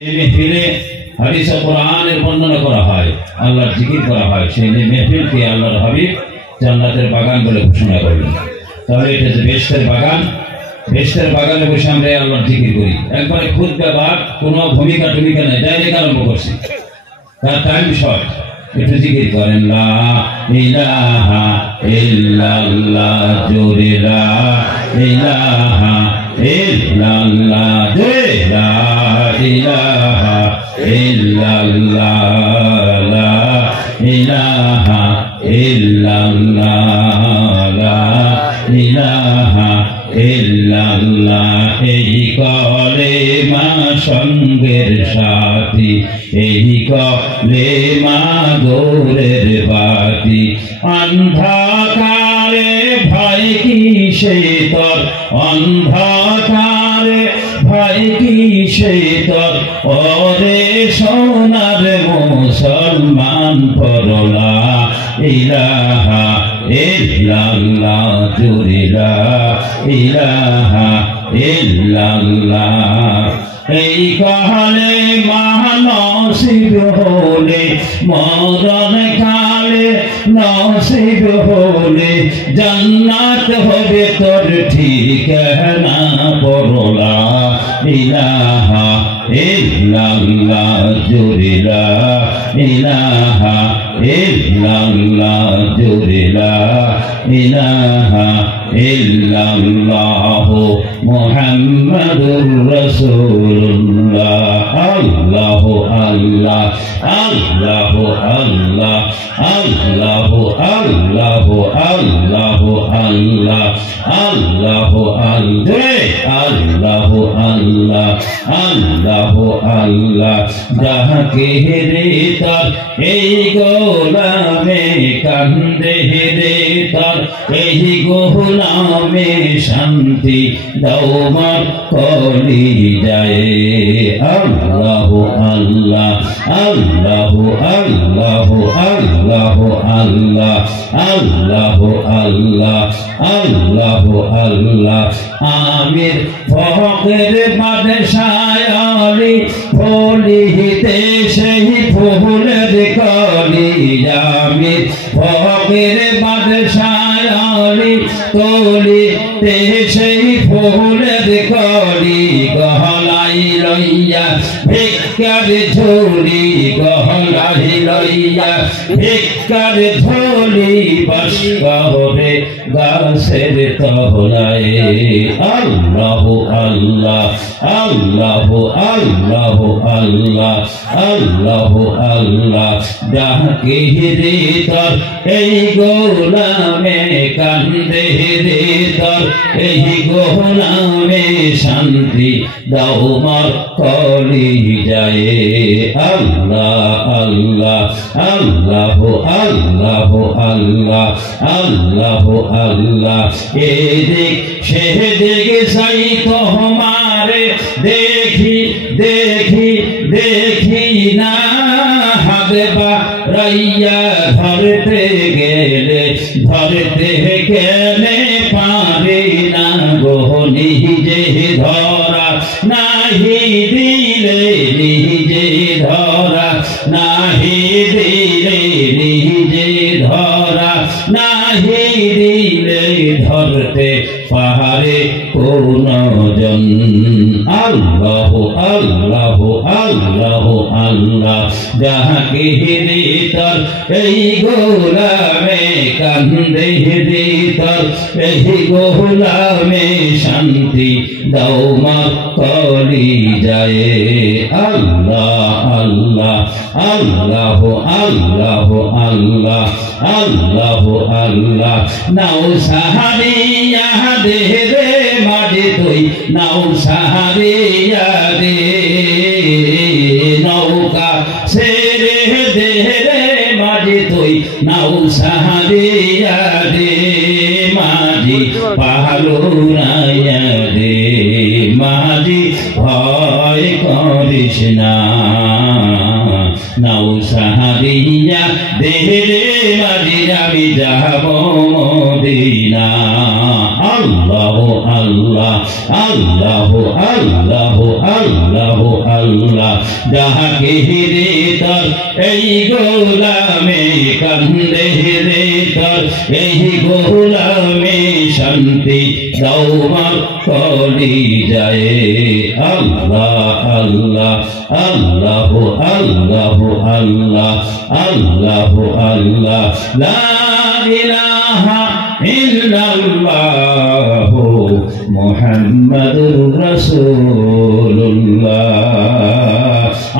মেহফিলে হাদিস ও কোরআনের বর্ণনা করা হয়, আল্লাহর জিকির করা হয়, সেই মেহফিলকে আল্লাহর হাবিব জান্নাতের বাগান বলে ঘোষণা করলেন। তাহলে এটা যে বেহেশতের বাগান, বেহেশতের বাগানে বসে আমরা আল্লাহর জিকির করি। একবারে খুতবা বা কোনো ভূমিকা নেই, ডাইরেক্ট আরম্ভ করছি, তার টাইম শর্ট। একটু জিকির করেন, লা ইলাহা ইল্লাল্লাহ, জোরে লা ইলাহা ইল্লাল্লাহ, জোরে লা ইলাহা ইল্লাল্লাহ, লা ইলাহা ইল্লাল্লাহ, লা ইলাহা ইল্লাল্লাহ। এই কলেমা সঙ্গের সাথী, এই কলেমা দূরের বাতি। অন্ধকারে ভয় কিসে তোর, অন্ধকারে ভয় কিসে তোর, ওরে সোনার মুসলমান পরলা ইলাহা ইল্লাল্লাহ, জোরে লা ইলাহা ইল্লাল্লাহ। এই কালে নসিব হলে, মরণ কালে নসিব হলে, জান্নাত হবে তোর ঠিকানা, পরলা ইলাহা ইল্লাল্লাহ, জোরে লা ইলাহা ইল্লাল্লাহ, জোরে লা ইলাহা ইল্লাল্লাহ, মুহাম্মাদুর রাসূলুল্লাহ। আল্লাহু আল্লাহ, আল্লাহু আল্লাহ, আল্লাহু আল্লাহু, আল্লাহু আল্লাহ, আল্লাহু আল্লাহ, আল্লাহু আল্লাহ, আল্লাহু আল্লাহ। যাহাকে রে তার এই গোলামে কান্দে রে তার এই গোলামে শান্তি দাও মার কলি যায়। আল্লাহু আল্লাহ, আল্লাহু আল্লাহু, আল্লাহু আল্লাহ, আল্লাহু আল্লাহ, আল্লাহু আল্লাহ। আমির ফকির বাদশাহ আলী ফলিতে সেই ফুলের কলি। আমির ফকির বাদশাহ আলী তলিতে সেই ফুলের কলি। গহলাই লইয়া ভিক্ষার ঝুলি, গহলাই লইয়া ভিক্ষার ঝুলি, বাস হবে গাছের তলায়। আল্লাহু আল্লাহ, আল্লাহু আল্লাহু, আল্লাহ আল্লাহু আল্লাহ। যাহাকে রে তোর এই গোলামে কান্দে রে তোর এই গোলামে শান্তি দাও মার কলি যায়। আল্লাহ আল্লাহ, আল্লাহু আল্লাহু, আল্লাহ আল্লাহু আল্লাহ। এদিক সেদিক সাই তোমারে দেখি দেখি দেখি না, হাতে বাড়াইয়া ধরতে গেলে ধরতে গেলে পারে না গো, নিজে ধরা নাহি দিলে নিজে ধরা নাহি দিলে নিজে ধরা নাহি দিলে ধরতে পাহাড়ে কোন জন। আল্লাহু আল্লাহু, আল্লাহু আল্লাহ। যাহাকে রে তোর এই গোলামে কান্দে রে তোর এই গোলামে শান্তি দাও মার কলি যায়। আল্লাহ আল্লাহ, আল্লাহু আল্লাহু, আল্লাহ আল্লাহু আল্লাহ। নাও সাহারিয়া দে রে মাঝে তুই, নাও সাহারিয়া দে, নৌকা সেরে দে রে মাঝে তুই, নাও সাহারিয়া দে, মাঝি পালুরাইয়া দে, মাঝি ভয় করিস না, নাও সাহারিয়া দে রে মাঝি, আমি যাব মদিনা। আল্লাহ আল্লাহ আল্লাহ আল্লাহ আল্লাহ আল্লাহ যাহাকে রে তার এই গোলামে কান্দে রে তার এই গোলামে শান্তি দাও মার কলি যায় আল্লাহ আল্লাহ আল্লাহ আল্লাহ আল্লাহ আল্লাহ আল্লাহ লা ইলাহা ইল্লাল্লাহ মুহাম্মাদুর রাসূলুল্লাহ।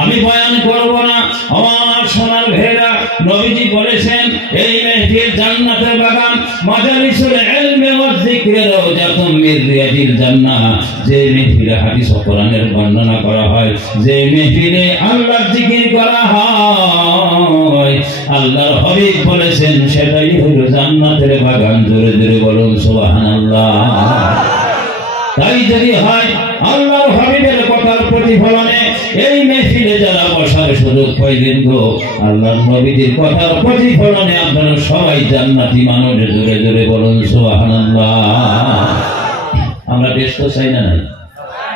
আমি বয়ান করব না আমার সোনার ভেড়া, নবীজি বলেছেন এই মেহফিল জান্নাতের বাগান, মাজালিসুল ইলমি ওয়া যিকরি রাওজাতুম মির রিয়াদিল জান্নাহ। যে মেহফিলে হাদিস ও কোরআনের বর্ণনা করা হয়, যে মেহফিলে আল্লাহর জিকির করা হয়, আল্লাহর হাবিব বলেছেন সেটাই হলো জান্নাতের বাগান। জোরে জোরে বলুন সুবহানাল্লাহ। তাই যদি হয় আল্লাহর হাবিবের কথার প্রতিফলনে এই মেহফিলে যারা বসার সুযোগ পাইলেন গো, আল্লাহর নবীর কথার প্রতিফলনে আপনারা সবাই জান্নাতি মানুষ। জোরে জোরে বলুন সুবহানাল্লাহ। আমরা দেশ তো চাই না নাই,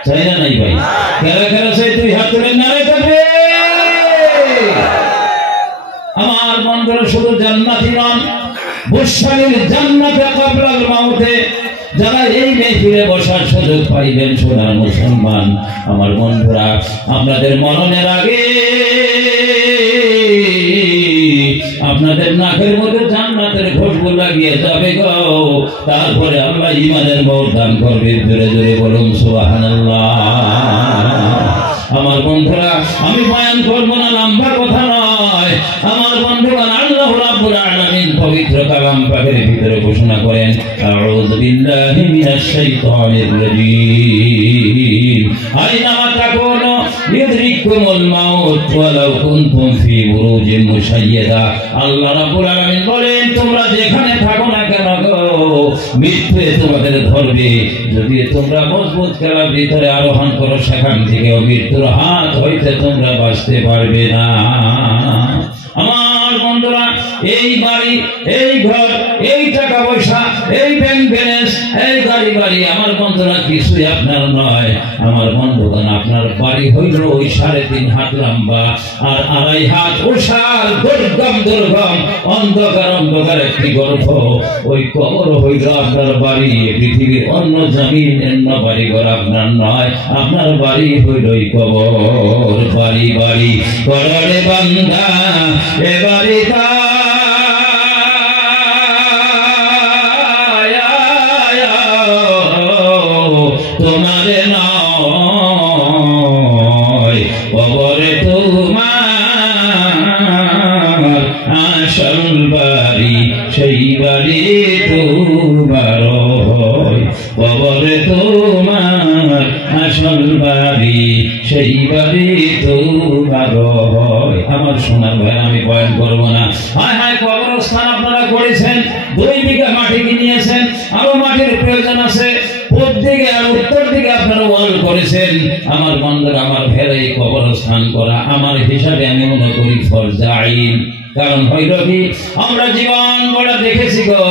চাই না নাই ভাই? খেলা খেলা চাই, তুই হাত তুলে নারে থাকবে। আমার বন্ধুরা শুধু জান্নাতি নন, বুশরাল জান্নাতে ক্বাবলাল মাউতে যারা এই মেহফিলে বসার সুযোগ পাইবেন সোনার মুসলমান আমার বন্ধুরা, আপনাদের মরণের আগে আপনাদের নাকের মধ্যে জান্নাতের খুশবু লাগিয়ে যাবে গো। তারপরে আল্লাহ ঈমানের মওত দান করবে। জোরে জোরে বলুন সুবহানাল্লাহ। আমার বন্ধুরা, আমি বয়ান করব না, লম্বা কথা নয়। আমার বন্ধুগণ, আল্লাহ রাব্বুল আলামিন পবিত্র কালাম পাকের ভিতরে ঘোষণা করেন, আউযু বিল্লাহি মিনাশ শাইতানির রাজীম, আইনামা তাকুনু ইউদরিকুমুল মাউত ওয়ালাউ কুনতুম ফি বুরুজিন মুশাইয়াদা। আল্লাহ রাব্বুল আলামিন বলেন, তোমরা যেখানে থাকো না কেন গো, মৃত্যু তোমাদের ধরবে। যদি তোমরা মজবুত খেলার ভিতরে আরোহণ করো, সেখান থেকেও মৃত্যুর হাত হইতে তোমরা বাঁচতে পারবে না। আমার বন্ধুরা, এই বাড়ি, এই ঘর, এই টাকা পয়সা, এই ব্যাংক ব্যালেন্স, এই গাড়ি বাড়ি, আমার বন্ধুরা কিছুই আপনার নয়। আমার বন্ধুগণ, আপনার বাড়ি হইল ওই 3.5 হাত লম্বা আর 2.5 হাত ওসার দুর্গম দুর্গম অন্ধকার অন্ধকার একটি গর্ভ। ওই কবর হইল আপনার বাড়ি। পৃথিবীর অন্য জমিন অন্য বাড়ি ঘর আপনার নয়, আপনার বাড়ি হইল ওই কবর। বাড়ি বাড়ি কররে বান্দা এ বাড়ি তোমারে নয়, কবরে তোমার আসল বাড়ি, সেই বাড়ি তোমার হয়। কবরে তোমার আসল বাড়ি, সেই বাড়ি তোমার হয়। আমার সোনার ভাই, আমি বয়ান করবো না। হায় হায়, কবরস্থান আপনারা করেছেন, 2 বিঘা মাটি কিনিয়েছেন, আরো মাটির প্রয়োজন আছে। পূর্ব দিকে আর উত্তর দিকে আপনারা ওয়াল করেছেন। আমার বন্ধুরা, আমার ভেড়াই কবরস্থান করা আমার হিসাবে আমি মনে করি ফরজ আইন। কারণ হইল কি, আমরা জীবন বড় দেখেছি গো,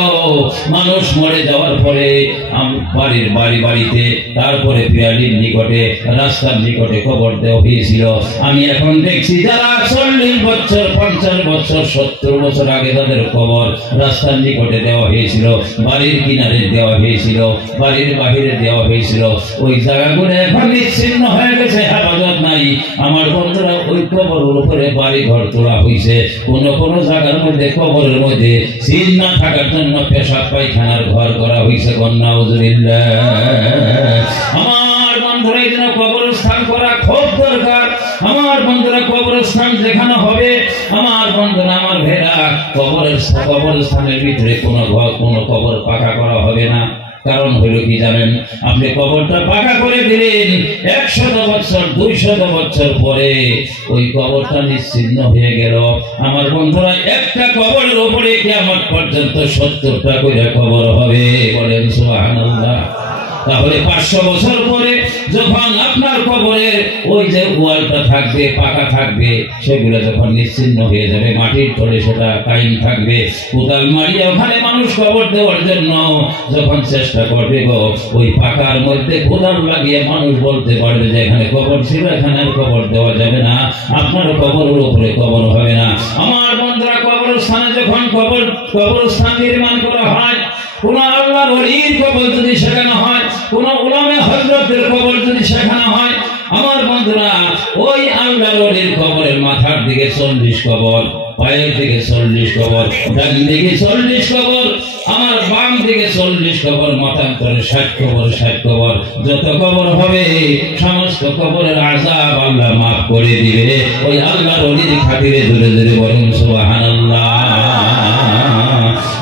মানুষ মরে যাওয়ার পরে বাড়ির বাড়িতে, তারপরে পিয়ালির নিকটে, রাস্তার নিকটে কবর দেওয়া হয়েছিল। আমি এখন দেখছি যারা 40 বছর, 50 বছর, 70 বছর আগে তাদের কবর রাস্তার নিকটে দেওয়া হয়েছিল, বাড়ির কিনারে দেওয়া হয়েছিল, বাড়ির বাহিরে দেওয়া হয়েছিল। ওই জায়গাগুলো এখন নিশ্চিহ্ন হয়ে গেছে, হেফাজত নাই। আমার বন্ধুরা, ওই কবরের উপরে বাড়ি ঘর তোলা হয়েছে। কোন জায়গার মধ্যে কবরের মধ্যে সিল না থাকার জন্য পেশাব পায়খানার ঘর করা হয়েছে। নাউযুবিল্লাহ। আমার বন্ধুরা, এই জন্য কবরস্থান করা খুব দরকার। আমার বন্ধুরা, কবরস্থান যেখানে হবে, আমার বন্ধুরা, আমার ভেড়া, কবরস্থানের ভিতরে কোনো ঘর, কোনো কবর পাকা করা হবে না। কারণ হইল কি জানেন, আপনি কবরটা পাকা করে দিলেন, 100 বছর 200 বছর পরে ওই কবরটা নিশ্চিহ্ন হয়ে গেল। আমার বন্ধুরা, একটা কবরের উপরে কিয়ামত পর্যন্ত 70টা করে কবর হবে। বলেন সুবহানাল্লাহ। তাহলে 500 বছর পরে যখন আপনার কবরের ওই যে ওয়ালটা থাকবে, পাকা থাকবে, সেগুলো যখন নিশ্চিহ্ন হয়ে যাবে, মাটির তলে সেটা কায়েম থাকবে, কোদাল মারিয়ে ওখানে মানুষ কবর দেওয়ার জন্য যখন চেষ্টা করবে গো, ওই পাকার মধ্যে কোদাল লাগিয়ে মানুষ বলতে পারবে যে এখানে কবর ছিল, এখানে আর কবর দেওয়া যাবে না, আপনার কবরের উপরে কবর হবে না। আমার বন্ধুরা, কবরস্থানে যখন কবরস্থান নির্মাণ করা হয়, কোন আল্লাহর ওলির কবর যদি সেখানে হয়, কোন উলামে হযরতের কবর যদি সেখানে হয়, আমার বন্ধুরা ওই আল্লাহর ওলির কবরের মাথার দিকে 40 কবর, পায়ের দিকে 40 কবর, ডান দিকে 40 কবর, আমার বাম দিকে 40 কবর, মতান্তরে 60 কবর, 60 কবর, যত কবর হবে সমস্ত কবরের আযাব আল্লাহ মাফ করে দিবে ওই আল্লাহর ওলির খাতিরে। জোরে জোরে বলুন সুবহানাল্লাহ।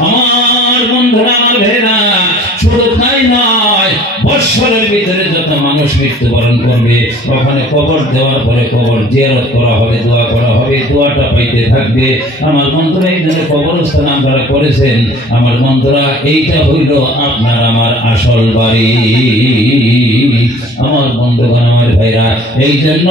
আমার বন্ধুরা, আমার ভাইরা, শুধু তাই নয়, বৎসরের ভিতরে যত মানুষ মৃত্যুবরণ করবে ওখানে কবর দেওয়ার পরে কবর জিয়ারত করা হবে, দোয়া করা হবে, দোয়াটা পাইতে থাকবে। আমার বন্ধুরা, এই জন্য কবরস্থান আপনারা করেছেন, আমার বন্ধুরা এইটা হইল আপনার আমার আসল বাড়ি। আমার বন্ধুগণ, আমার ভাইরা, এই জন্য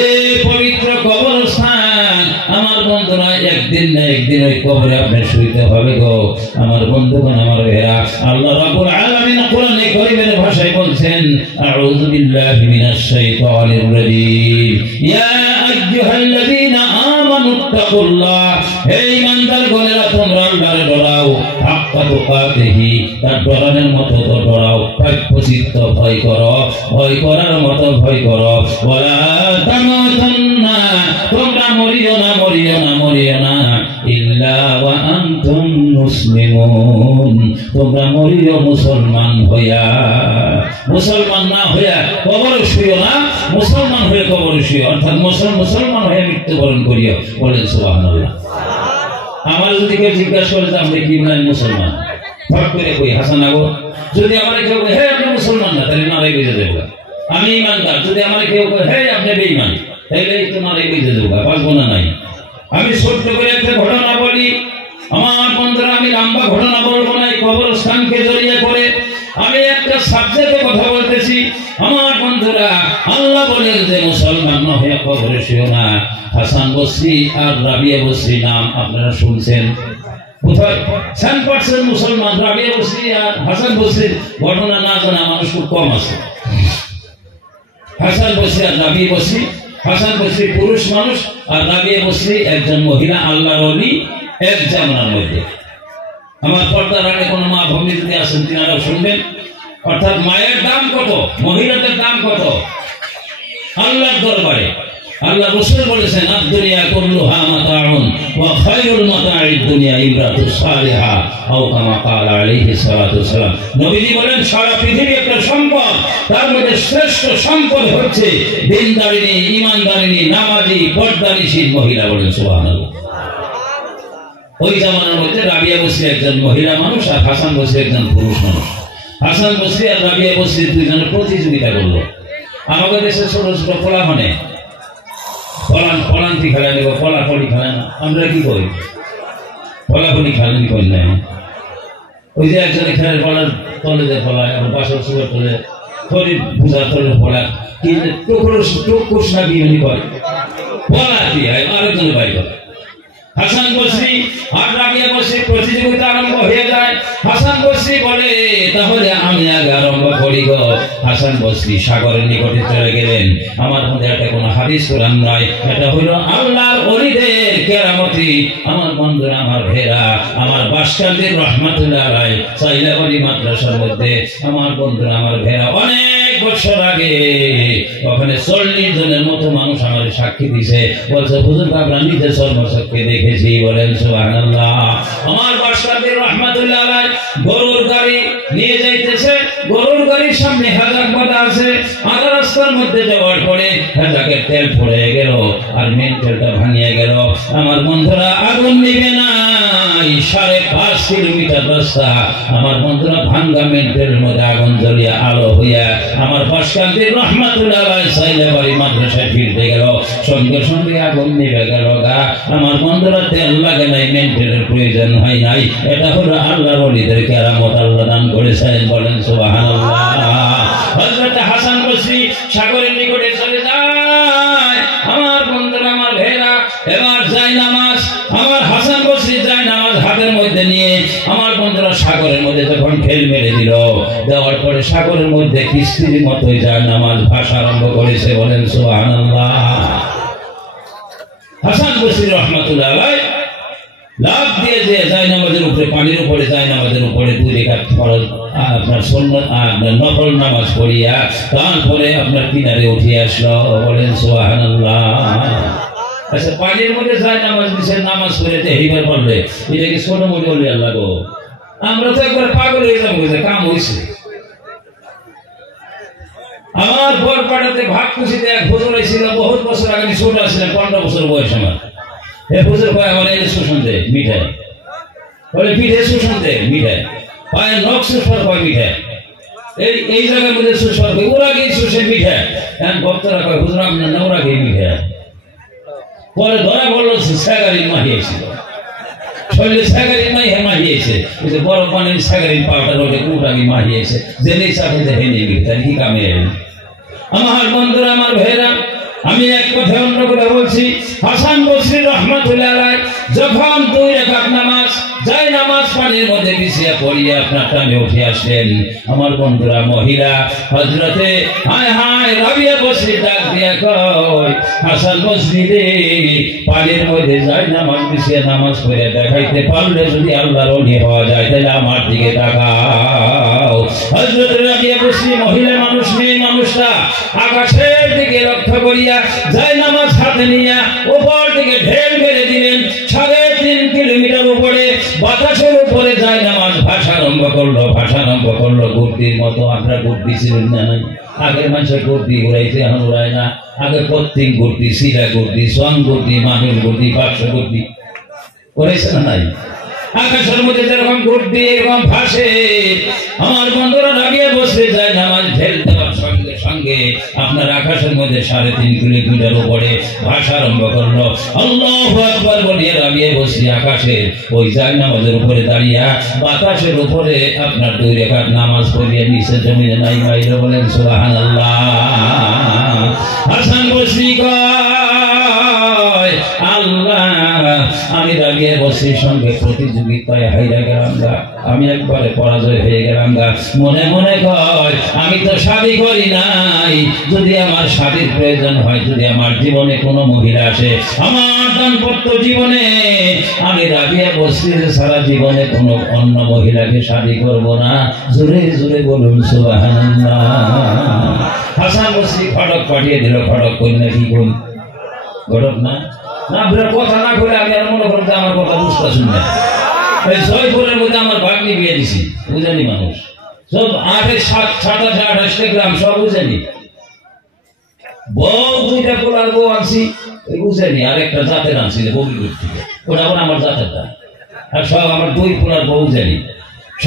এই পবিত্র কবরস্থান, আমার বন্ধুরা একদিন না একদিন ওই কবরে আপনার শুইতে হবে গো। আমার বন্ধুগণ, আমার ভাইরা, আল্লাহ রাব্বুল আলামিন কোরআনে কারীমের ভাষায় বলছেন, আউযু বিল্লাহি মিনাশ শাইতানির রাজীম, ইয়া আইয়ুহাল্লাযীনা আমানুত্তাকুল্লাহ, হে ঈমানদারগণেরা তোমরা আল্লাহরে ডরাও, হাক্কা তুকাতিহি, তার ডরানোর মতো তো ডরাও, প্রাপ্যচিত্ত ভয় করো, ভয় করার মতো ভয় করো, ওয়ালা তামুতুন্না, তোমরা মরিও না, মরিও না, মরিও না, ইল্লা ওয়া আনতুম মুসলিমুন, তোমরা মরিও মুসলমান হইয়া। মুসলমান না হইয়া কবরে শুইও না, মুসলমান হয়ে কবরে শুইও, অর্থাৎ মুসলমান হয়ে মৃত্যুবরণ করিও। বলেন সুবহানাল্লাহ। আমার যদি কেউ জিজ্ঞাসা করে যে আপনি কি মানে মুসলমান, ফট করে কই হাসান আগো। যদি আমার কেউ কয় হে আপনি মুসলমান না, তাহলে নারাই বেজে দেব। আমি ইমানদার, যদি আমার কেউ কয় হে আপনি বেঈমান, তাহলে তো নারাই বেজে দেব, বাঁচবো না নাই। আমি ছোট্ট করে একটা ঘটনা বলি। আমার বন্ধুরা, আমি লম্বা ঘটনা বলবো না, এই কবরস্থানকে জড়িয়ে করে আমি একটা সাবজেক্টে কথা বলতেছি। আমার বন্ধুরা, আল্লাহ বলেন যে মুসলমান না হয়ে কবরে শুইও না। হাসান বসরি আর রাবিয়া বসরি নাম আপনারা শুনছেন। কোথায় 10% মুসলমান রাবিয়া বসরি আর হাসান বসরির ঘটনা না জানা মানুষ খুব কম আছে। হাসান বসরি আর রাবিয়া বসরি, হাসান বসরি পুরুষ মানুষ আর রাবিয়া বসরি একজন মহিলা, আল্লাহর ওলি, এক জামানার মধ্যে। আমার পর্দার আগে কোনো মা ভগ্নী যদি আসেন তিনারা শুনবেন। অর্থাৎ মায়ের দাম কত, মহিলাদের দাম কত আল্লাহর দরবারে। আল্লাহ রাসূল বলেছেন, আদ-দুনিয়া কুল্লুহা মাতাউন ওয়া খায়রুল মাতাঈদ দুনিয়া ইমরাতুস সালিহা, আও কামা ক্বালা আলাইহিস সালাতু ওয়াসসালাম। নবীজি বলেন, সারা পৃথিবী একটা সম্পদ, তার মধ্যে শ্রেষ্ঠ সম্পদ হচ্ছে দিনদারিনী, ঈমানদারিনী, নামাজি, পর্দানিশীল মহিলা। বলেন সুবহানাল্লাহ। ওই জামানার মধ্যে রাবিয়া বসরি একজন মহিলা মানুষ আর হাসান বসরি একজন পুরুষ মানুষ। হাসান বসরি আর রাবিয়া বসরি দুইজনের প্রতিযোগিতা করলো। আমাদের দেশে ছোট ছোট পোলা মানে পলান্তি খেলা নেব, পলাপলি খেলা না, আমরা কি করি পলাপলি খেলেন করি না। ওই যে একজনে খেলার পলার তলে যে পলায়, আমার বাসার সুগার তলে খড়ি বুঝা তলে পলা কি টুকুস না কি করে পলা কি হয়, আরেকজনে বাই করে। হাসান বসরি আর রাবিয়া বসরি প্রতিযোগিতা আরম্ভ হয়ে যায়। হাসান বসরি বলে, তাহলে আমি আগে আরম্ভ করি গো। হাসান বসরি সাগরের নিকটে চলে গেলেন। আমার মধ্যে একটা কোনো হাদিস কোরআন নয়, এটা হলো আল্লাহর ওলিদের কেরামতি। আমার বন্ধুরা, আমার ভেরা, আমার বাসকান্দির রহমাতুল্লাহ আলাইহি সাইলাবাড়ি মাদ্রাসার মধ্যে আমার বন্ধুরা, আমার ভেরা, অনেক বছর আগে ওখানে 40 জনের মতো মানুষ আমার সাক্ষী দিছে। বলছে, হুজুর আমরা নিজের সর্বচক্ষে দেখেছি। বলেন সুবহানাল্লাহ। আমার বাসকান্দির রহমাতুল্লাহ আলাইহি গরুর গাড়ি নিয়ে যাইতেছে, গরুর গাড়ির সামনে হাজাক বাঁধা আছে। আধা রাস্তার মধ্যে যাওয়ার পরে হাজাকের তেল পড়ে গেল আর মেন তেলটা ভাঙিয়ে গেল। আমার বন্ধুরা, আগুন নিবে নাই, 5.5 কিলোমিটার রাস্তা। আমার বন্ধুরা, ভাঙ্গা মেন তেলের মধ্যে আগুন জ্বলিয়া আলো হইয়া আমার বাসকান্দির রহমাতুল্লাহ আলাইহি সাইলাবাড়ি মাদ্রাসায় ফিরতে গেল। সঙ্গে সঙ্গে আগুন নিবে গেল গা। আমার বন্ধুরা, তেল লাগে নাই, মেন তেলের প্রয়োজন হয় নাই। এটা হলো আল্লাহর ওলিদের কেরামত আল্লাহ দান করেছেন, বলেন সুবহানাল্লাহ। হযরত হাসান বসরি সাগরের নিকটে চলে যায়। আমার বন্ধুরা, আমার ভাইরা, এবার যায় নামাজ, আমার হাসান বসরি যায় নামাজ হাতের মধ্যে নিয়ে আমার বন্ধুরা সাগরের মধ্যে যখন ঠেল মেরে দিল, দেওয়ার পরে সাগরের মধ্যে কিস্তির মতোই যায় নামাজ ভাষা আরম্ভ করেছে, বলেন সুবহানাল্লাহ। হাসান বসরি রাহমাতুল্লাহ আলাইহি লাভ দিয়ে যে যায় নামাজের উপরে, পানির উপরে যায় নামাজের উপরে 2 রাকাত ফরজ আপনার সুন্নাত আপনার নফল নামাজ পড়িয়া তারপরে আপনার কিনারে উঠে আসলো, বলেন সুবহানাল্লাহ। আচ্ছা, পানির মধ্যে যায় নামাজ দিছে, নামাজ পড়ে এইবার বলবে এটা কি ছোট মনে বলি আল্লাহ গো, আমরা তো একবার পাগল হয়ে যাবো, কাম হয়েছে। আমার বরপাড়াতে ভাগকুশিতে এক হুজুর ছিল, বহুত বছর আগে, আমি ছোট ছিলাম, 15 বছর বয়স আমার। হুজুর কয় আমার এই শোষণ দে মিঠাই, বলে পিঠে শোষণ দে মিঠাই, পায়ে নখ সুস্পর কয় মিঠাই, এই জায়গার মধ্যে সুস্পর কয় ওরা গিয়ে শুষে মিঠাই। ভক্তরা কয় হুজুর আপনার না ওরা গিয়ে মিঠাই। পরে ধরা বললো সাগারিন মাহিয়েছিল, শরীরে সাগারিন মাহিয়েছে, বড় পানির সাগারিন পাউডার ওটা কুটাকে মাহিয়েছে, জেনে চাপে দেখে নিয়ে মিঠাই কি কামে। আমার বন্ধুরা, আমার ভাইরা, আমি এক কথা অন্য করে বলছি, হাসান বসরি রাহমাতুল্লাহ আলাইহি যখন 2 রাকাত নামাজ যায় নামাজ পানির মধ্যে বিছিয়ে পড়িয়ে আপনার টানে উঠে আসলেন, আমার বন্ধুরা মহিলা হযরতে হায় হায় রাবিয়া বসরি ডাক দিয়া কয় হাসান বসরি রে, পানির মধ্যে যায় নামাজ বিছিয়ে নামাজ পড়ে দেখাইতে পারলে যদি আল্লাহর ওলি হওয়া যায় তাহলে আমার দিকে তাকাও। হযরত রাবিয়া বসরি মহিলা মানুষ, মেয়ে মানুষটা আকাশের দিকে লক্ষ্য করিয়া যায় নামাজ হাতে নিয়ে উপর দিকে ঢেল মেরে দিলেন। 3.5 কিলোমিটার উপরে বাতাসের উপরে যায় নামাজ ভাষা আরম্ভ করলো গুর্দির মতো। আমরা গুর্দি ছিলেন না, নাই আগের মানুষের গুর্দি উড়াইতে, এখন উড়ায় না। আগে প্রত্যেক গুর্দি, সিরা গুর্দি, সং গুর্দি, মানুষ গুর্দি, বাক্স গুর্দি করেছে না নাই? আকাশের মধ্যে যেরকম গুর্দি এরকম ভাসে। আমার বন্ধুরা রাবিয়া বসে যায় নামাজ ঢেল দেওয়ার সঙ্গে সঙ্গে আপনার আকাশের মধ্যে 3.5 কিলোমিটার উপরে ভাষা আরম্ভ করলো। আল্লাহু আকবার বলিয়ে রাবিয়া বসে আকাশে ওই যায় নামাজের উপরে দাঁড়িয়ে বাতাসের উপরে আপনার 2 রাকাত নামাজ পড়িয়ে নিচে জমিনে নাই মাইল, বলেন সুবহানাল্লাহ। হাসান বসরি কয় আল্লাহ, আমি রাবিয়া বসরির সঙ্গে প্রতিযোগিতায় হাইরা গেলাম গা, আমি একবারে পরাজয় হয়ে গেলাম গা। মনে মনে কয় আমি তো শাদী করি নাই, যদি আমার শাদীর প্রয়োজন হয়, যদি আমার জীবনে কোনো মহিলা আসে, আমার দাম্পত্য জীবনে আমি রাবিয়া বসরির সারা জীবনে কোনো অন্য মহিলাকে শাদী করব না। জোরে জোরে বলুন সুবহানাল্লাহ। হাসান বসরি খড়ক পাঠিয়ে দিল, খড়ক কন্যা কি কোন ঘটক না না কথা না করে আমি আর মনে করতে আমার কথা বুঝতে শুনবে। এই জয়পুরের মধ্যে আমার ভাগ্নি বিয়ে দিছি, বুঝেনি মানুষ সব 28 গ্রাম সব বুঝেনি। বউ 2টা পোলার বউ আনছি বুঝেনি, আর একটা জাতের আনছি যে বগিপুর থেকে, ওটা আমার জাতেরটা, আর সব আমার 2 পোলার বউ জানি।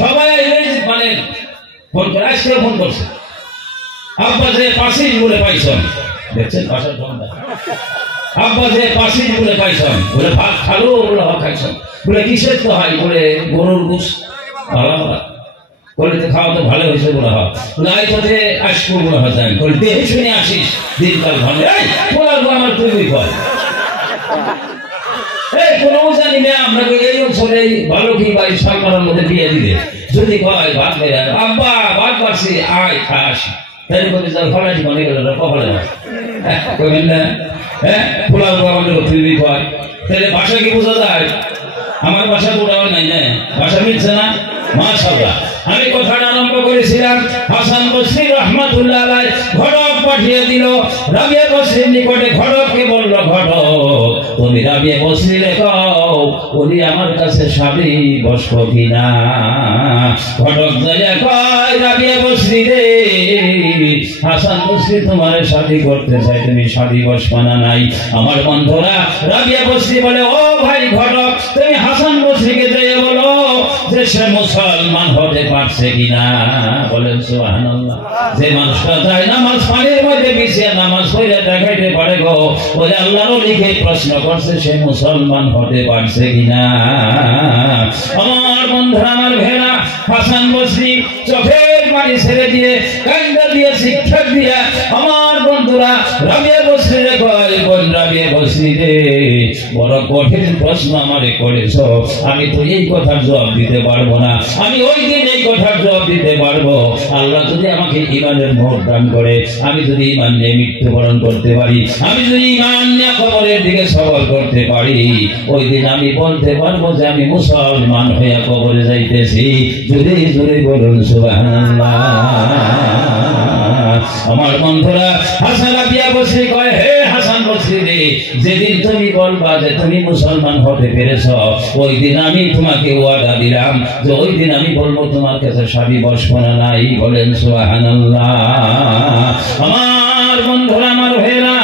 সবাই মানে ফোন করে, আজকে ফোন করছে, আব্বা যে পাশে বলে পাইছন, দেখছেন পাশের ফোনটা, আব্বা যে পাশে বলে পাইছন, বলে ভাত খালো, বলে ভাত খাইছন, বলে কিসের তো হয়, বলে গরুর গোস ভালো বলে তো খাওয়া তো ভালো হয়েছে, বলে হয় নাই তোতে আসবো বলে হয়, আমি বলে দেখে শুনে আসিস দিনকাল ভালো। বলার আমার তুই কয় এই কোনো জানি না আপনাকে এই অঞ্চলে ভালো কি বাড়ি সরকারের মধ্যে বিয়ে দিলে যদি কয় ভাত বেড়ে আব্বা ভাত পারছি আয় খাস, তাই বলে যাও ফলাটি মনে গেল কপালে কবেন না। হ্যাঁ পোলাও আমাদের তুই কয়, তাহলে ভাষা কি বোঝা যায়? আমার ভাষা কোটাও নাই না, ভাষা মিলছে না মাশাআল্লাহ। আমি কথাটা আরম্ভ করেছিলাম, হাসান বসরি রাহমাতুল্লাহ আলাইহি ঘটক পাঠিয়ে দিল রাবিয়া বসরির নিকটে। ঘটককে বলল, ঘটক তুমি রাবিয়া বসরি লেখাও, উনি আমার কাছে স্বামী বসবো কিনা? ঘটক যাইয়া কয় রাবিয়া বসরি রে, হাসান বসরি তোমার শাদী করতে চাই, তুমি শাদী বসবা না নাই? আমার বন্ধুরা রাবিয়া বসরি বলে, ও ভাই ঘটক, তুমি হাসান বসরিকে যাইয়া বলো যে সে মুসলমান হতে পারছে কিনা? বলেন সুবহানাল্লাহ। যে মানুষটা যায় নামাজ পানির মধ্যে মিশিয়ে নামাজ পড়ে দেখাইতে পারে গো, ওই আল্লাহর ওলিকে প্রশ্ন করছে সে মুসলমান হতে পারছে কিনা? আমার বন্ধুরা, আমার ভেড়া, হাসান বসরি চোখের পানি ছেড়ে দিয়ে কান্দা দিয়ে শিক্ষা দিয়া আমার বন্ধুরা রাবিয়া বসরি রে কয়, বোন রাবিয়া বসরি রে, বড় কঠিন প্রশ্ন আমারে করেছ, আমি তো এই কথার জবাব দিতে পারবো না, আমি ওই দিন এই কথার জবাব দিতে পারবো। আল্লাহ যদি আমাকে ঈমানের মোহর দান করে, আমি যদি ঈমান নিয়ে মৃত্যুবরণ করতে পারি, আমি যদি ঈমান নিয়ে কবরের দিকে সফর করতে পারি, ওই দিন আমি বলতে পারবো যে আমি মুসলমান হইয়া কবরে যাইতেছি। জোরে জোরে বলুন সুবহানাল্লাহ। আমার বন্ধুরা, হাসান রাবিয়া বসরি কয়, হে হাসান বসরি রে, যেদিন তুমি বলবা যে তুমি মুসলমান হতে পেরেছ, ওই দিন আমি তোমাকে ওয়াদা দিলাম যে ওই দিন আমি বলবো তোমার কাছে স্বামী বসপনা নাই। বলেন সুবহানাল্লাহ। আমার বন্ধুরা, আমার ভাইরা,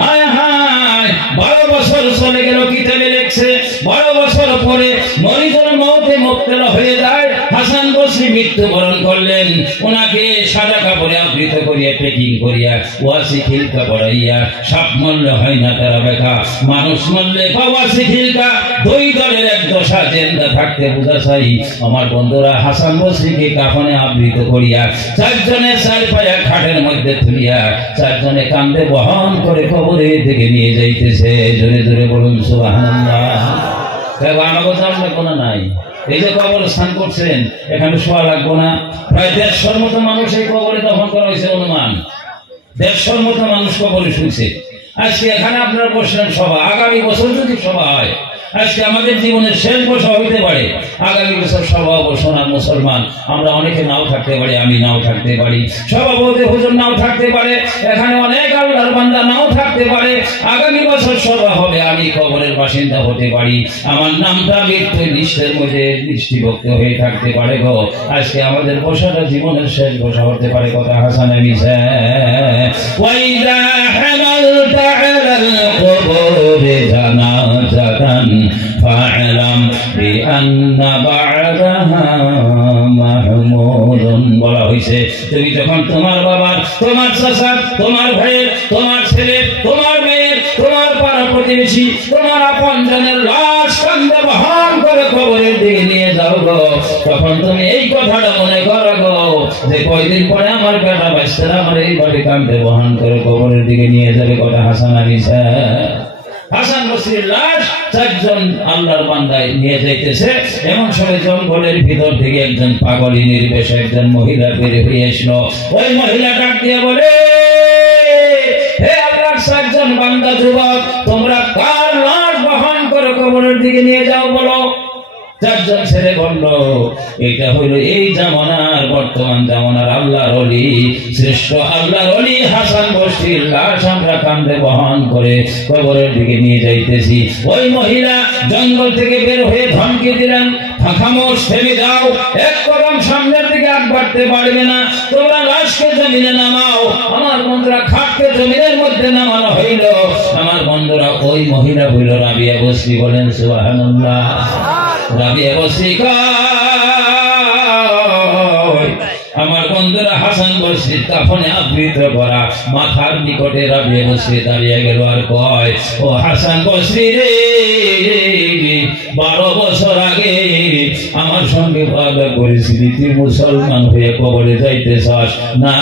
হায় হায় 12 বছর চলে গেল, কিতাবে লেখছে 12 বছর পরে মরিদুল মউতে মুবতালা হয়ে যায়। হাসান বসরি মৃত্যুবরণ করলেন। ওনাকে সাদা কাপড়ে আবৃত করিয়া প্যাকিং করিয়া ওয়াসি খিলকা পড়াইয়া, সাপ মরলে হয় না তারা বেকা, মানুষ মরলে ওয়াসি খিলকা, দুই দলের এক দশা, জেন্দা থাকতে বোঝা চাই। আমার বন্ধুরা, হাসান বসরিকে কাফনে আবৃত করিয়া চারজনে চার পায়া খাটের মধ্যে তুলিয়া চারজনে কান্দে বহন করে কবরের দিকে নিয়ে যাইতেছে। জোরে জোরে বলুন সুবহানাল্লাহ। আমাকে জানলে কোনো নাই, এই যে কবরস্থান করছেন, এখানে শোয়া লাগবো না। প্রায় 150 মতো মানুষ এই কবরে দফন করা হয়েছে, অনুমান 150 মতো মানুষ কবরে শুয়েছে। আজকে এখানে আপনারা বসলেন সভা, আগামী বছর যদি সভা হয়, আজকে আমাদের জীবনের শেষ বছর হইতে পারে, আগামী বছর সভা সোনার মুসলমান আমরা অনেকে নাও থাকতে পারি, আমি নাও থাকতে পারি, সভাপতি হুজুর নাও থাকতে পারে, এখানে অনেক আল্লাহর বান্দা নাও থাকতে পারে। আগামী বছর সভা হবে, আমি কবরের বাসিন্দা হতে পারি, আমার নামটা মৃত্যুর লিস্টের মধ্যে দৃষ্টিভক্ত হয়ে থাকতে পারে গো। আজকে আমাদের বসাটা জীবনের শেষ বসা হতে পারে। কথা হাসানে মিশে ওয়াইদা হামালতা আলাল কবরে জানাজাতান ফা'লাম বিআন্না বা'দাহা মাহমুদুন। বলা হয়েছে, তুমি যখন তোমার বাবার, তোমার চাচার, তোমার ভাইয়ের, তোমার ছেলে, তোমার মেয়ের, তোমার পাড়া প্রতিবেশী, তোমার আপনজনের লাশ কান্দে বহন করে কবরের দিকে নিয়ে যাও গো, তখন তুমি এই কথাটা মনে করো গো যে কয়দিন পরে আমার বেটা বাচ্চারা আমার এইভাবে কান্দে বহন করে কবরের দিকে নিয়ে যাবে। কথা হাসান আনিসা। হাসান বসরির লাশ চারজন আল্লাহর বান্দায় নিয়ে যাইতেছে। এমন সময় জঙ্গলের ভিতর থেকে একজন পাগলী নির্বেশ একজন মহিলা বের হয়ে আসলো। ওই মহিলা ডাক দিয়ে বলে, হে আল্লাহর চারজন বান্দা যুবক, তোমরা কার লাশ বহন করে কবরের দিকে নিয়ে যাও বলো। চারজন ছেলে বলল, এটা হইল এই জামানার, বর্তমান জামানার আল্লাহর ওলি, শ্রেষ্ঠ আল্লাহর ওলি হাসান বসরির লাশ আমরা কান্দে বহন করে কবরের দিকে নিয়ে যাইতেছি। ওই মহিলা জঙ্গল থেকে বের হয়ে ধমকি দিলেন, খামোশ, থেমে যাও, এক কদম সামনের দিকে আগ বাড়তে পারবে না, তোমরা লাশকে জমিনে নামাও। আমার বন্ধুরা, খাটকে জমিনের মধ্যে নামানো হইল। আমার বন্ধুরা, ওই মহিলা হইল রাবিয়া বসরি। বলেন সুবহানাল্লাহ। রাবিয়া বসরি কয়, আমার বন্ধুরা, হাসান বসরির কাফনে আবৃত করা মাথার নিকটে রাবিয়া বসরি দাঁড়িয়ে গেল আর কয়, ও হাসান বসরি রে, 12 বছর আগে আমার সঙ্গে ওয়াদা করেছিলি তুই মুসলমান হয়ে কবরে যাইতেছস না,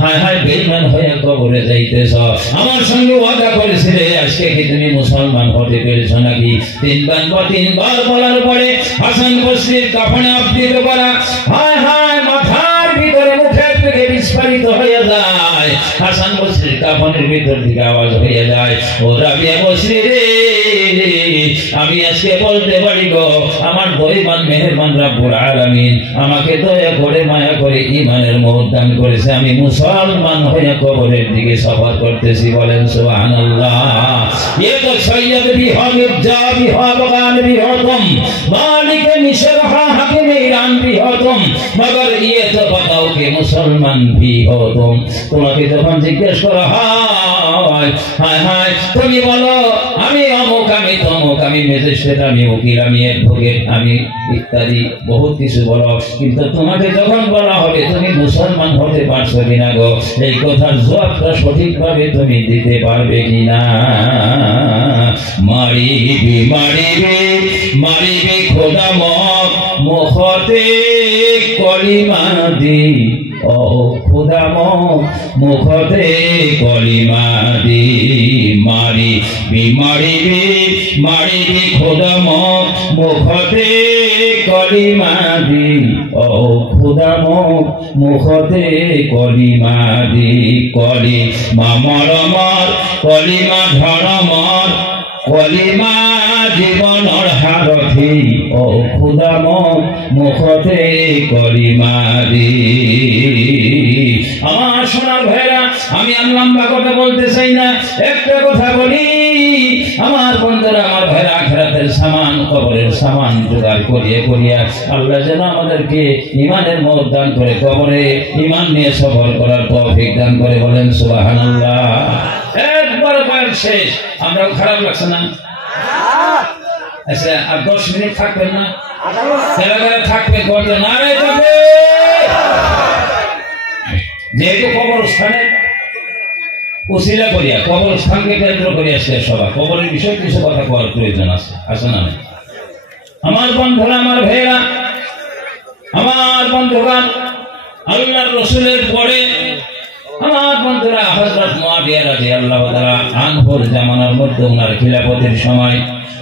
হায় হায় বেঈমান হয়ে কবরে যাইতেছস। আমার সঙ্গে ওয়াদা করেছিলে, আজকে কি তুমি মুসলমান হতে পেরেছ নাকি? 3বার বলার পরে হাসান বসরির কাফনে আবৃত করা হায় হায় মাথার ভিতরে মুখের থেকে বিস্ফোরিত হয়ে যায়। হাসান বসরির কাফনের ভিতর থেকে আওয়াজ হয়ে যায়, ও রাবিয়া বসরি রে, আমি আজকে বলতে পারি গো, আমার দয়াবান মেহেরবান রব্বুল আলামিন আমাকে দয়া করে মায়া করে ঈমানের মোহর দান করেছে। আমি মুসলমান হয়ে কবরের দিকে সফর করতেছি। বলেন সুবহানাল্লাহ। ये तो सैयद भी हो, मिर्जा भी हो, बगान भी हो तुम, मालिक मिस्र हाकिम ईरान भी हो तुम, मगर ये तो बताओ कि मुसलमान भी हो तुम। তোমাকে যখন জিজ্ঞেস করা হয়, হায় হায় তুমি বলো আমি অমুক আমি তমুক, আমি ম্যাজিস্ট্রেট, আমি উকিল, আমি অ্যাডভোকেট, আমি ইত্যাদি বহুত কিছু বলো, কিন্তু তোমাকে যখন বলা হবে তুমি মুসলমান হতে পারছো কিনা গো, এই কথার জবাবটা সঠিকভাবে তুমি দিতে পারবে কিনা। মারিবি মারিবি মারিবি খোদা মুখতে কলিমা দি, ও খোদা মুখতে কলিমা দি। মারিবি মারিবি মারিবি খোদা মুখতে কলিমা দি, ও খোদা মুখতে কলিমা দি। কলিমা মরমর কলিমা ধরমর কলিমা জীবনৰ সাৰথি, ও খোদা মুখতে কলিমা দি। আমার সোনার ভাইরা, আমি আর লম্বা কথা বলতে চাই না, একটা কথা বলি, আমার বন্ধুরা, আমার ভাইরা, আখিরাতের সামান, কবরের সামান জোগাড় করিয়ে করিয়া আল্লাহ যেন আমাদেরকে ইমানের মত দান করে, কবরে ইমান নিয়ে সফর করার তৌফিক দান করে। বলেন সুবহানাল্লাহ। একবার বয়ান শেষ, আমরাও খারাপ লাগছে না? আচ্ছা, আর 10 মিনিট থাকবেন না? থাকবে করতে না রে যাবে। যেহেতু কবরস্থানে উসিলা করিয়া, কবরস্থানকে কেন্দ্র করিয়া শেষ সভা, কবরের বিষয়ে কিছু কথা করার প্রয়োজন আছে, আছে না? আমার বন্ধুরা, আমার ভাইয়েরা, আমার বন্ধুগণ, আল্লাহর রাসূলের পরে আমার বন্ধুরা হযরত মুআবিয়া রাদিয়াল্লাহু তাআলা আনহুর জামানার মধ্যে, ওনার খিলাফতের সময়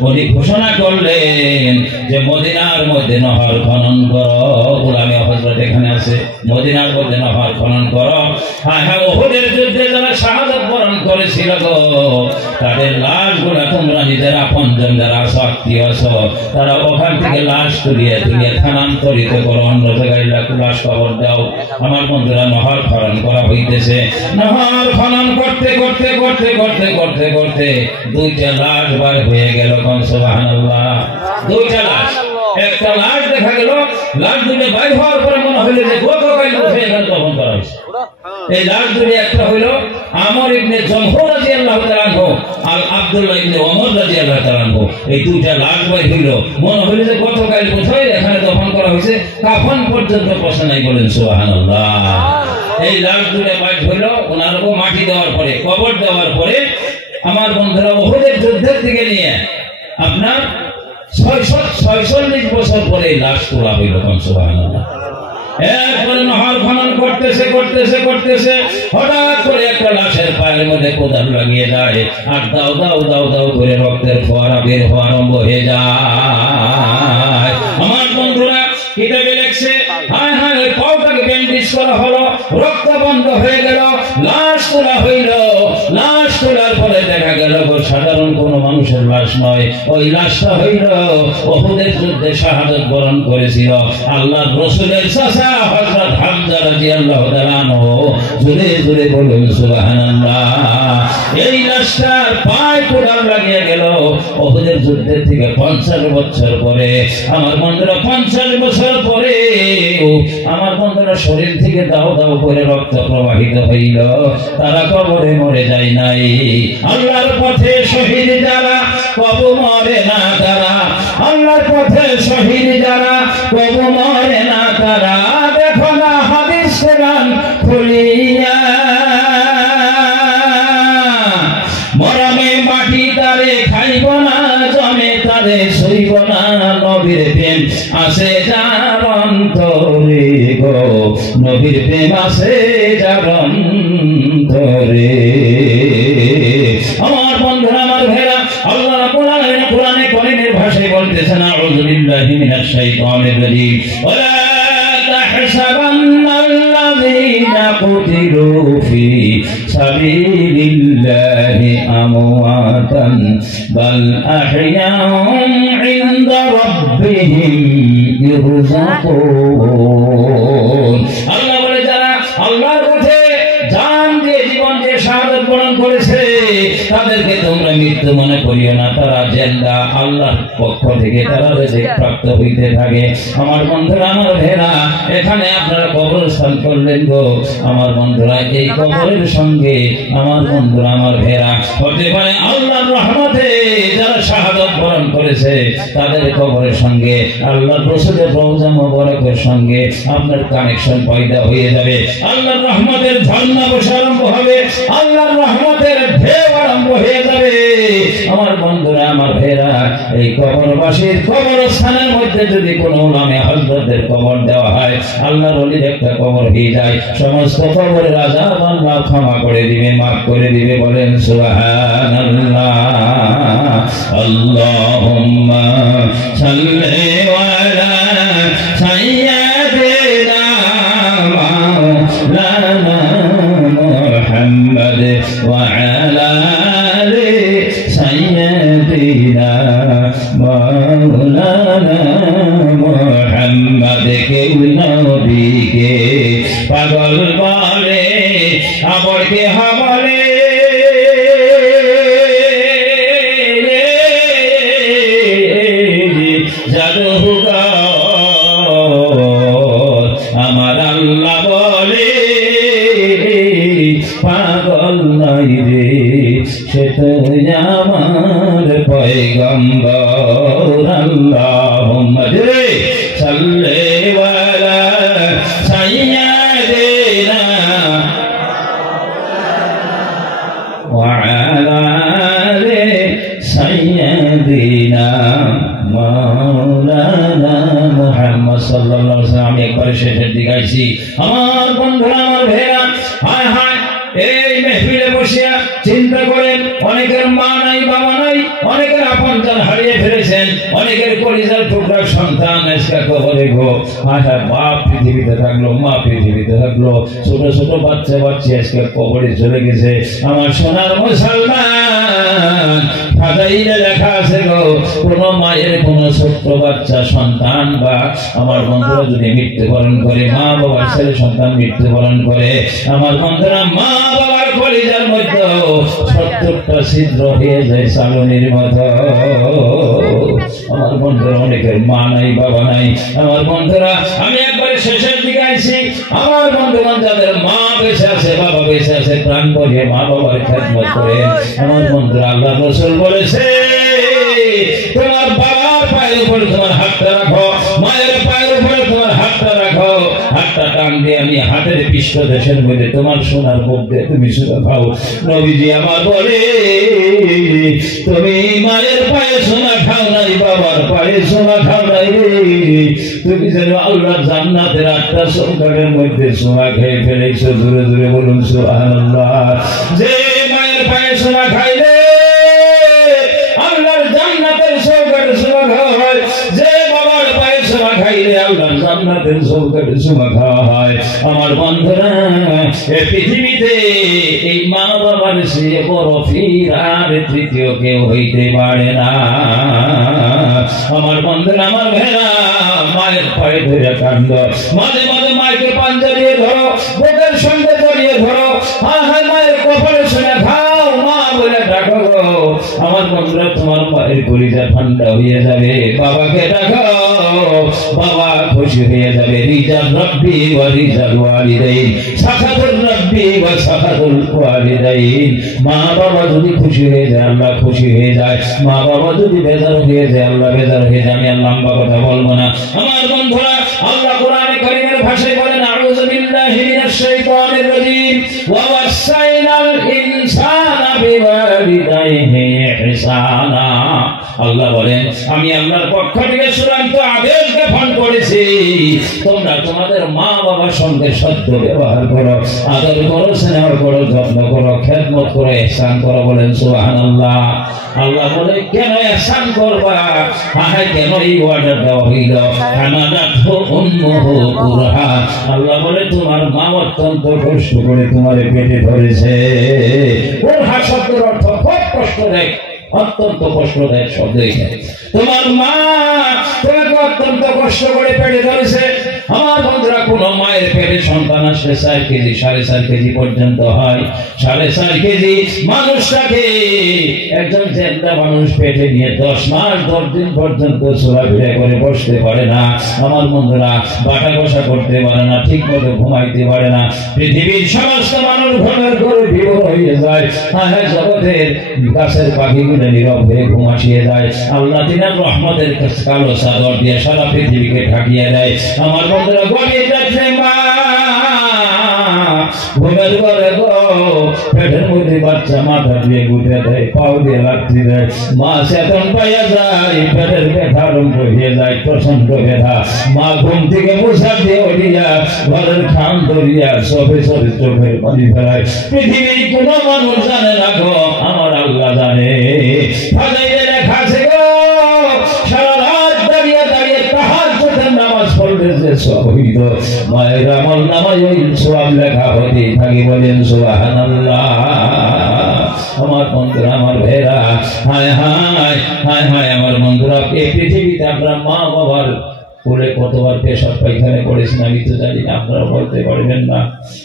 উনি ঘোষণা করলেন যে মদিনার মধ্যে নহর খনন করো। গোলামে হযরত এখানে আছে, মদিনার মধ্যে নহর খনন করো। হ্যাঁ হ্যাঁ, উহুদের যুদ্ধে যারা শাহাদাত বরণ করেছিল গো, তাদের লাশগুলো তোমরা নিজের আপনজন যারা আত্মীয় আছো, তারা ওখান থেকে লাশ তুলিয়ে তুলিয়ে স্থানান্তরিত করো, অন্য জায়গায় লাশ কবর দাও। আমার বন্ধুরা, নহর খনন করা হইতেছে। নহর খনন করতে করতে করতে করতে করতে করতে 2টা লাশ বার হয়ে গেল। সুবহানাল্লাহ। 2টা লাশ, একটা লাশ দেখা গেল, লাশ দুটো বাইর হওয়ার পরে মনে হইল যে গতকাল উঠে এখানে দফন করা হয়েছে। এই লাশ দুটো একটা হইল আমর ইবনে জমহুর রাদিয়াল্লাহু তাআলা আনহু আর আব্দুল্লাহ ইবনে ওমর রাদিয়াল্লাহু তাআলা আনহু। এই 2টা লাশ বাইর হইল, মনে হইল যে গতকাল কোথায় এখানে দফন করা হয়েছে, কাফন পর্যন্ত পৌঁছে নাই। বলেন সুবহানাল্লাহ। এই লাশ দুটো বাইর হইল, ওনারও মাটি দেওয়ার পরে, কবর দেওয়ার পরে, আমার বন্ধুরা উহুদের যুদ্ধের দিকে নিয়ে আপনার 646 বছর পরে লাশ তোলা হইল। সুবহানাল্লাহ। এরপরে নহর খনন করতেছে করতেছে করতেছে, হঠাৎ করে একটা লাশের পায়ের মধ্যে কোদাল লাগিয়ে যায়, আর দাও দাও দাও দাও করে রক্তের ফোয়ারা বের হওয়া আরম্ভ হয়ে যায়। আমার বন্ধুরা কিতাবে লেখছে, হায় হায়, ওই পাউটাকে ব্যান্ডেজ করা হলো, রক্ত বন্ধ হয়ে গেল, লাশ তোলা হইল। লাশ তোলার পরে দেখা গেল সাধারণ কোন মানুষের লাশ নয়, ওই লাশটা হইল উহুদের যুদ্ধে শাহাদাত বরণ করেছিল আল্লাহর রাসূলের চাচা হযরত হামজা রাদিয়াল্লাহু তাআলা আনহু। জোরে জোরে বলুন সুবহানাল্লাহ। এই লাশটার পায়ে কোদাল লাগিয়ে গেল উহুদের যুদ্ধের থেকে 50 বছর পরে। আমার বন্ধুরা, 50 বছর পরে আমার বন্ধুরা শরীর থেকে দাও দাও করে রক্ত প্রবাহিত হইল, তারা কবরে মরে যায় নাই। আল্লাহর পথে শহীদ যারা কবর মরে না তারা, আল্লাহর পথে শহীদ যারা কবর মরে না তারা। দেখো না হাদিস কোরআন খুলিয়া, মরমে মাটি তারে খাইব না, জমে তারে সইব না। নবীর প্রেম আছে যার অন্তরে গো, নবীর প্রেম আছে যার অন্তরে। আমার বন্ধুরা, আমার ভাইরা, আল্লাহ রাব্বুল আলামিন কোরআনে কারীমের ভাষায় বলতেছেন, আউযু বিল্লাহি মিনাশ শাইতানির রাজীম, ওয়ালা তাহসাবান্নাল্লাযীনা কুতিলু ফি সাবিলিল্লাহি আমওয়াতান বাল আহইয়াউন ইনদা রাব্বিহিম ইরযাকুন। আল্লাহ বলে, যারা আল্লাহর পথে জান দিয়ে জীবন দিয়ে শাহাদাত বরণ করেছে তাদেরকে তোমরা মৃত্যু মনে করিও না, তারা জিন্দা, আল্লাহর পক্ষ থেকে তারা রিজিক প্রাপ্ত হইতে থাকে। আমার বন্ধুরা, আমার ভাইরা, এখানে আপনারা কবরস্থান করলেন গো। আমার বন্ধুরা, এই কবরের সঙ্গে আমার বন্ধুরা, আমার ভাইরা, হতে পারে আল্লাহর রহমতে যারা শাহাদাত বরণ করেছে তাদের কবরের সঙ্গে আল্লাহর রাসূলের রওজা মুবারকের সঙ্গে আপনার কানেকশন পয়দা হয়ে যাবে। আল্লাহর রহমতের ঝর্ণা বসা আরম্ভ হবে, আল্লাহর রহমতের ঢেউ আরম্ভ হয়ে যাবে। আমার বন্ধুরা, আমার ভাইরা, এই কবরবাসীর কবরস্থানের মধ্যে যদি কোনো নামে হযরতের কবর দেওয়া হয়, আল্লাহর ওলির একটা কবর হয়ে যায়, সমস্ত কবরের আযাব আল্লাহ ক্ষমা করে দিবে, মাফ করে দিবে। বলেন সুবহানাল্লাহ। আল্লাহুম্মা সাল্লি আলা সাইয়্যিদিনা মাওলানা মুহাম্মদ ওয়া আলা আলি সাইয়্যিদিনা মাওলানা মুহাম্মদ। কে নবীকে পাগল বলে, আবার কে বলে আমার আল্লাহ বলে পাগল নাই রে, সে তো আমার পয়গম্বর। আল্লাহুম্মা সাল্লি আলা সাইয়্যিদিনা ওয়া আলা আলি সাইয়্যিদিনা মাওলানা মুহাম্মদ সাল্লাল্লাহু আলাইহি ওয়াসাল্লাম। আমি একবার শেষের দিকে আইছি। আমার বন্ধুরা, আমার ভাইরা, হায় হায়, এই মেহফিলে বসিয়া চিন্তা করেন, অনেকের মা নাই, বাবা নাই, অনেকের আপনজন হারিয়ে ফেলেছেন, অনেকের কলিজার টুকরা সন্তান আজকে কবরে গো। আচ্ছা, বাপ পৃথিবীতে থাকলো, মা পৃথিবীতে থাকলো, ছোট ছোট বাচ্চা বাচ্চা আজকে কবরে চলে গেছে। আমার সোনার মুসলমান, ফাদাইলে লেখা আছে গো, কোন মায়ের কোন ছোট্ট বাচ্চা সন্তান বা আমার বন্ধুরা যদি মৃত্যুবরণ করে, মা বাবার ছেলে সন্তান মৃত্যুবরণ করে, আমার বন্ধুরা মা বাবার কলিজার মধ্যে 70টা ছিদ্র হয়ে যায় চালনির মতো। আমার বন্ধুরা, অনেকের মা নাই, বাবা নাই। আমার বন্ধুরা, আমি একবারে শেষের দিকে আইছি। আমার বন্ধুগণ, যাদের মা বেঁচে আছে, বাবা বেঁচে আছে, প্রাণ ভরিয়ে মা বাবার খেদমত করে, আমার বন্ধুরা, আল্লাহ রাসূল বলেছে তোমার বাবার পায়ের উপরে তোমার হাতটা রাখো, মায়ের পায়ের উপরে তোমার হাতটা রাখো, হাতটা টান দিয়ে আমি হাতের পৃষ্ঠদেশের মধ্যে তোমার সোনার মুখ দিয়ে তুমি সোনা খাও। নবীজি আমার বলে তুমি মায়ের পায়ে সোনা খাও নাই, বাবার পায়ে সোনা খাও নাই রে, তুমি যেন আল্লাহর জান্নাতের 8টা চৌকাঠের মধ্যে সোনা খেয়ে ফেলেছো। দূরে দূরে বলুন সুবহানাল্লাহ। যে মায়ের পায়ে সোনা খাইলে আল্লাহর জান্নাতের চৌকাঠে সোনা খাওয়া হয়, যে বাবার পায়ে সোনা খাইলে আল্লাহর জান্নাতের চৌকাঠে সোনা খাওয়া হয়। আমার বন্ধুরা, এই পৃথিবীতে এই মা বাবার চেয়ে বড় পীর আর তৃতীয় কেউ হইতে পারে না। আমার বন্ধুরা, আমার ভাইরা, মায়ের পায়ে ধরে কান্দ, মাঝে মাঝে মাকে পাঞ্জা দিয়ে ধরো, বুকের সঙ্গে জড়িয়ে ধরো, হায় হায় মায়ের কপালে সোনা খাও, মা বলে ডাকো। আমার বন্ধুরা, তোমার মায়ের কলিজা ঠান্ডা হয়ে যাবে। বাবাকে ডাকো, বাবা খুশি হয়ে যাবে। রিজাল রব্বি ওয়া রিজাল ওয়ালিদাইন, সাখাতুর রব্বি ওয়া সাখাতুল ওয়ালিদাইন। মা বাবা যদি খুশি হয়ে যায়, আল্লাহ খুশি হয়ে যায়। মা বাবা যদি বেজার হয়ে যায়, আল্লাহ বেজার হয়ে যায়। আমি আর লম্বা কথা বলবো না। আমার বন্ধুরা, আল্লাহ কোরআনে কারীমের ভাষায় বলেন, আউযু বিল্লাহি মিনাশ শাইতানির রাজীম, ওয়া ওয়াসাইনাল ইনসানা বিওয়ালিদাইহি ইহসানা। আল্লাহ বলেন, আমি আল্লাহর পক্ষ থেকে চূড়ান্ত আদেশ জ্ঞাপন করেছি, তোমরা তোমাদের মা বাবার সঙ্গে সদ্য ব্যবহার করো, আদর করো, স্নেহ করো, যত্ন করো, খেদমত করো, ইহসান করো। বলেন সুবহানাল্লাহ। আল্লাহ বলে, কেন ইহসান করবা? হ্যাঁ, কেন এই অর্ডার দেওয়া হইল? হামালাতহু উম্মুহু কুরহা। আল্লাহ বলে, তোমার মা অত্যন্ত কষ্ট করে তোমার পেটে ধরেছে। কুরহা শব্দের অর্থ খুব কষ্ট দেয়, অত্যন্ত কষ্টদায়ক শব্দ। তোমার মা তোমাকে অত্যন্ত কষ্ট করে পেটে ধরেছে। আমার বন্ধুরা, কোন মায়ের পেটে সন্তান আসলে 4 কেজি 4.5 কেজি পর্যন্ত হয়। 4.5 কেজি মানুষটাকে একজন জেন্দা মানুষ পেটে নিয়ে 10 মাস 10 দিন পর্যন্ত চলাফেরা করে বসতে পারে না। আমার বন্ধুরা, বাটা কষা করতে পারে না, ঠিক মতো ঘুমাইতে পারে না। পৃথিবীর সমস্ত মানুষ ঘরের ঘরে বিভোর হয়ে যায়। হ্যাঁ, জগতের গাছের পাখিগুলো তুলে নীরব হয়ে ঘুম আসিয়ে দেয়। আল্লাহ তিনার রহমতের কালো চাদর দিয়ে সারা পৃথিবীকে ঢাকিয়ে দেয়। আমার বন্ধুরা গভীর রাত্রে মা ঘুমের ঘরে গো পেটের মধ্যে বাচ্চা মাথা দিয়ে গুটে দেয়, পাও দিয়ে লাঠি দেয়। মা চেতন পাইয়া যায়, পেটের ব্যথা আরম্ভ হয়ে যায়, প্রচন্ড ব্যথা। মা ঘুম থেকে মুছা দিয়ে উঠিয়া ঘরের খান ধরিয়া সবে সবে চোখের পানি ফেলায়। পৃথিবীর কোনো মানুষ জানে না গো, আমার আল্লাহ জানে। ফাজাইলে লেখা আছে গো, সারা রাত দাঁড়িয়ে দাঁড়িয়ে তাহাজ্জুদের নামাজ পড়লে যে সওয়াব হইত, মায়ের আমল নামায় ওই সওয়াব লেখা হতে থাকে। বলেন সুবহানাল্লাহ। আমার বন্ধুরা, আমার ভাইরা, হায় হায় হায় হায় আমার বন্ধুরা, এই পৃথিবীতে আমরা মা বাবার কোলে কতবার পেশাব পায়খানা করেছেন আমি তো জানি না, আপনারা বলতে পারবেন না।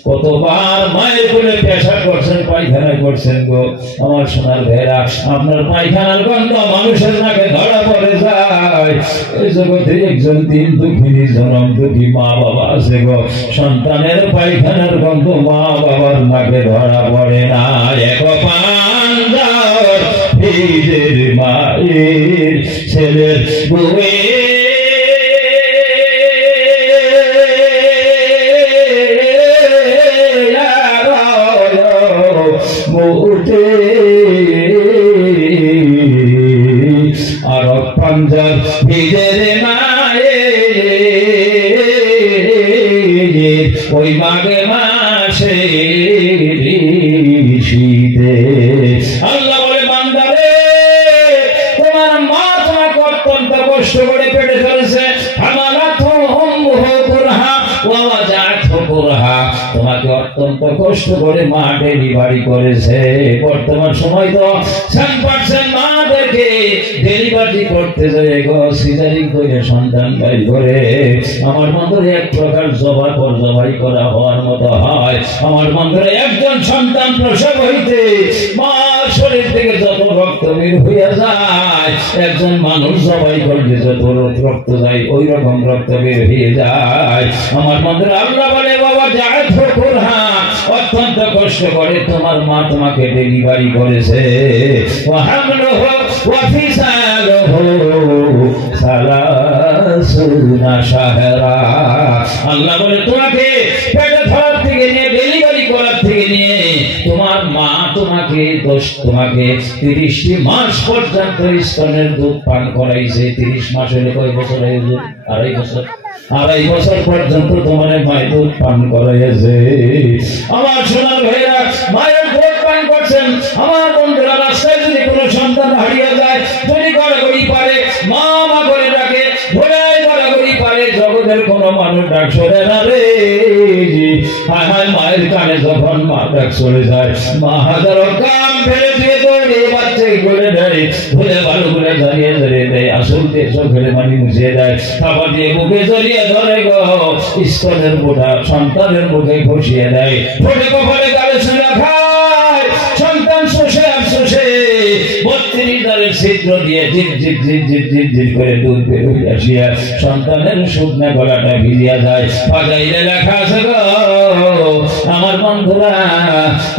কতবার মায়ের কোলে পেশাব করছেন, পায়খানা করছেন গো আমার সোনার ভাইরা। আপনার পায়খানার গন্ধ মানুষের নাকে ধরা পড়ে যায়। এই জগতে একজন দিন দুঃখিনী জনম দুঃখী মা বাবা আছে গো, সন্তানের পায়খানার গন্ধ মা বাবার নাকে ধরা পড়ে না। এক পাঞ্জার ভিজের মায়ের ছেলের বউয়ে মোটে আর পাঞ্জাব ভিজের মায়ে ওই মাঘে মাসে শীতে। আল্লাহ বলে বান্দারে, তোমার মা তোমাকে অত্যন্ত কষ্ট করে পেটে ফেলেছে। তোমাকে অত্যন্ত কষ্ট করে মা ডেলিভারি করেছে। বর্তমান সময় তো 100% মাদেরকে ডেলিভারি করতে যায় গো, সিজারিং করে সন্তান বাই করে। আমার বন্ধুরা এক প্রকার জবাই করা হওয়ার মতো হয়। আমার বন্ধুরা একজন সন্তান প্রসব হইতে মার শরীর থেকে যত রক্ত বের হইয়া যায়, একজন মানুষ জবাই করলে যত রক্ত যায় ওই রকম রক্ত বের হয়ে যায়। আমার বন্ধুরা আল্লাহ বলে, বাবা যায় অত্যন্ত কষ্ট করে তোমার মা তোমাকে ডেলিভারি করেছে। আল্লাহ বলে তোমাকে পেটে ধরার থেকে নিয়ে ডেলিভারি করার থেকে নিয়ে তোমার মা তোমাকে 30টি মাস পর্যন্ত স্তনের দুধ পান করাইছে। 30 মাস হলে কয় বছর হয়ে গেল? 2.5 বছর পর্যন্ত তোমার মায়ের দুধ পান করাইছে। আমার সোনার ভাইরা মায়ের দুধ পান করছেন। আমার বন্ধুরা রাস্তায় যদি কোনো সন্তান হারিয়ে যায়, যদি গড়াগড়ি পারে মা মা করে ডাকে, ঘোড়ায় গড়াগড়ি পারে, জগতের কোনো মানুষ ডাক শোনে না রে। হায় হায় মায়ের কানে যখন মা ডাক চলে যায়, মা হাজারো কাম ফেলে দিয়ে দৌড়ে বাচ্চাকে কোলে ধরে ভুলে ভালো করে দাঁড়িয়ে ধরে দেয়, আসল চোখের পানি মুছিয়ে দেয়, খাবার দিয়ে মুখে জড়িয়ে ধরে গো, স্তনের বোটা সন্তানের মুখে ঘষিয়ে দেয়, ঠোঁটে কপালে গালে শুনে খায়। সন্তান শোষে আর শোষে 32 দাঁড়ের ছিদ্র দিয়ে ঝির ঝির ঝির ঝির ঝির ঝির করে দুধ বের হয়ে আসিয়া সন্তানের শুকনা গলাটা ভিজিয়া যায়। ফাজাইলে লেখা আছে গো আমার বন্ধুরা,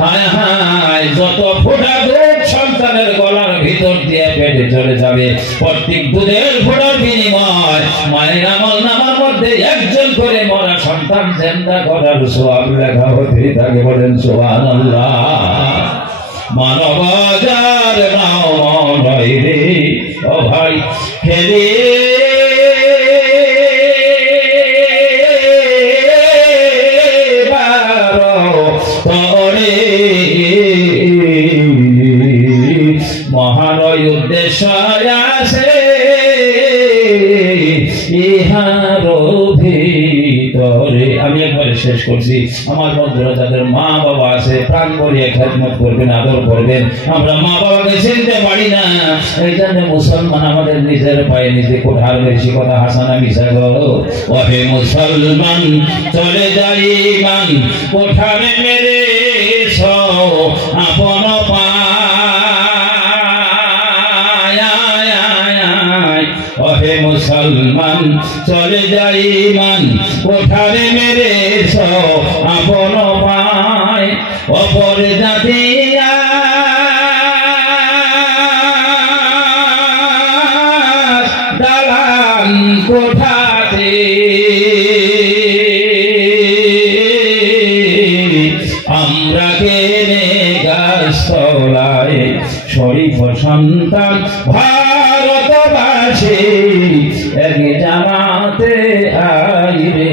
হায় হায় যত ফোঁটা দুধ সন্তানের গলার ভিতর দিয়ে পেটে চলে যাবে, প্রত্যেক দুধের ফোঁটার বিনিময় মায়ের আমল নামার মধ্যে একজন করে মরা সন্তান জিন্দা করার সওয়াব লেখা হতে থাকে। বলেন সুবহানাল্লাহ। মানবাজার নাও নয় রে ও ভাই খেলে মহানয় উদ্দেশ্য আছে ইহার ভিতরে। আমি একবারে শেষ করছি। আমার বন্ধুরা যাদের মা বাবা আছে প্রাণ ভরিয়ে খেদমত করবেন, আদর করবেন। আমরা মা বাবাকে চিনতে পারি না, এই জন্য মুসলমান আমাদের নিজের পায়ে নিজে কোঠার বেশি কথা হাসানা মিশা গো। ওহে মুসলমান চলে যাই মান কোঠারে মেরে আপন ওহে মুসলমান চলে যাই মান কোঠারে মেরে আপন পায়, অপর জাতিয়া রে আমরা কেনে গাছতলায় শরীফ সন্তান ভারতবাসী এক জামাতে আইরে